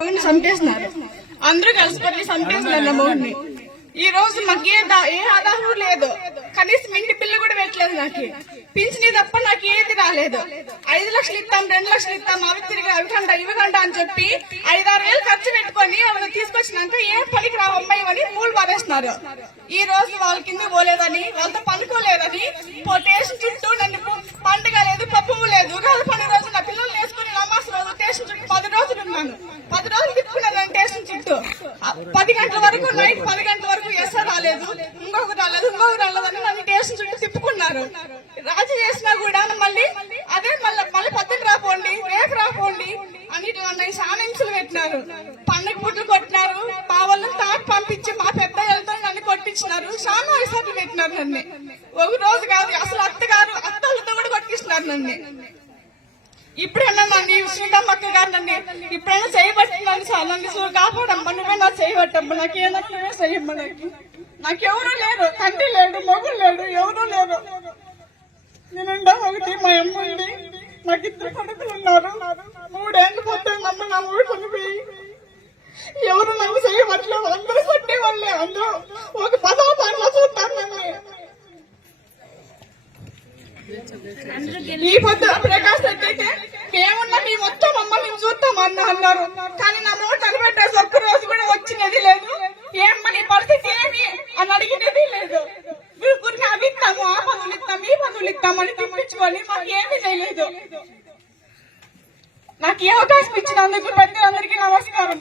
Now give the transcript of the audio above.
మగని చంపేసినారు అందరూ కలిసిపోయి చంపేసినారు నా. మగని ఈ రోజు మాకు ఏ దా- ఏ ఆధారం లేదు. కనీసం ఇంటి బిల్లు కూడా పెట్టలేదు నాకు. పింఛని తప్ప నాకు ఏది రాలేదు. ఐదు లక్షలు ఇస్తాం రెండు లక్షలు ఇస్తాం అవి తిరిగి అవికంట ఇవికంట అని చెప్పి ఐదారు వేలు ఖర్చు పెట్టుకొని ఆమెను తీసుకొచ్చినాక ఏ పనికి రావమ్మాయి అని పూలు పారేస్తున్నారు. ఈ రోజు వాళ్ళ కింద పోలేదని వాళ్ళతో పనుకోలేదని పొటేషన్ చుట్టూ నన్ను పు- పండుగ లేదు పప్పు లేదు కాదు పండుగ రోజు నా పిల్లలు వేసుకుని నమాజ్ రోజు టేషన్ చుట్టూ పది రోజులు ఉన్నాను పది రోజులు తిప్పుకున్నాను నేను టేషన్ చుట్టూ ఆ, పది గంటల వరకు నైట్ పది గంటల వరకు ఎస్ఆర్ రాలేదు ఇంకొక రాలేదు ఇంకొకటి రాలేదు అని నన్ను టేషన్ చుట్టూ తిప్పుకున్నారు. రాజు చేసినా కూడా మళ్ళీ అదే మళ్ళీ మళ్ళీ పద్దెని రాపోండి రేపు రాపోండి అని అన్నయ్య చాలా హింసలు పెట్టినారు. పండుగ పుట్లు కొట్టినారు మా వాళ్ళని తాటి పంపించి మా పెద్ద వెళ్తా నన్ను కొట్టించినారు చాలా విసార్లు పెట్టినారు నన్ను. ఒక రోజు కాదు అసలు అత్తగారు అత్తలతో కూడా కొట్టిస్తున్నారు నన్ను. ఇప్పుడన్నా నన్ను శ్రీరామక్క గారు నన్ను ఇప్పుడైనా చేయబట్టినాను సార్ నన్ను చూ- కాపాడమ్మా నువ్వే నా చేయబట్టమ్మా నాకు ఏ నచ్చమే చేయమ్మా నాకు. నాకెవరూ లేరు తండ్రి లేడు మొగుడు లేడు ఎవరూ లేరు. నేనుండా ఒకటి మా అమ్మ ఉంది. నాకు ఇద్దరు కొడుకులు ఉన్నారు. మూడేళ్ళు పోతే అమ్మ నా ఊరు చనిపోయి ఎవరు నన్ను చేయబట్టలేదు అందరూ కొట్టే వాళ్ళే అందరూ ఒక పదో పనులు చూస్తారు నన్ను. ఈ పొద్దు ప్రకాశ్ అయితే అన్నారు కానీ నా నోట్ అనిపెట్టేసి ఒక్క రోజు కూడా వచ్చినది లేదు. ఏం నీ పరిస్థితి ఏమి అని అడిగినది లేదు. మీరు గురికి అవి ఇస్తాము ఆ పనులు ఇస్తాం ఈ పనులు ఇస్తామని తిప్పించుకొని మాకు ఏమీ చేయలేదు నాకు ఏ అవకాశం ఇచ్చినందుకు పెద్దలందరికీ అందరికీ నమస్కారం.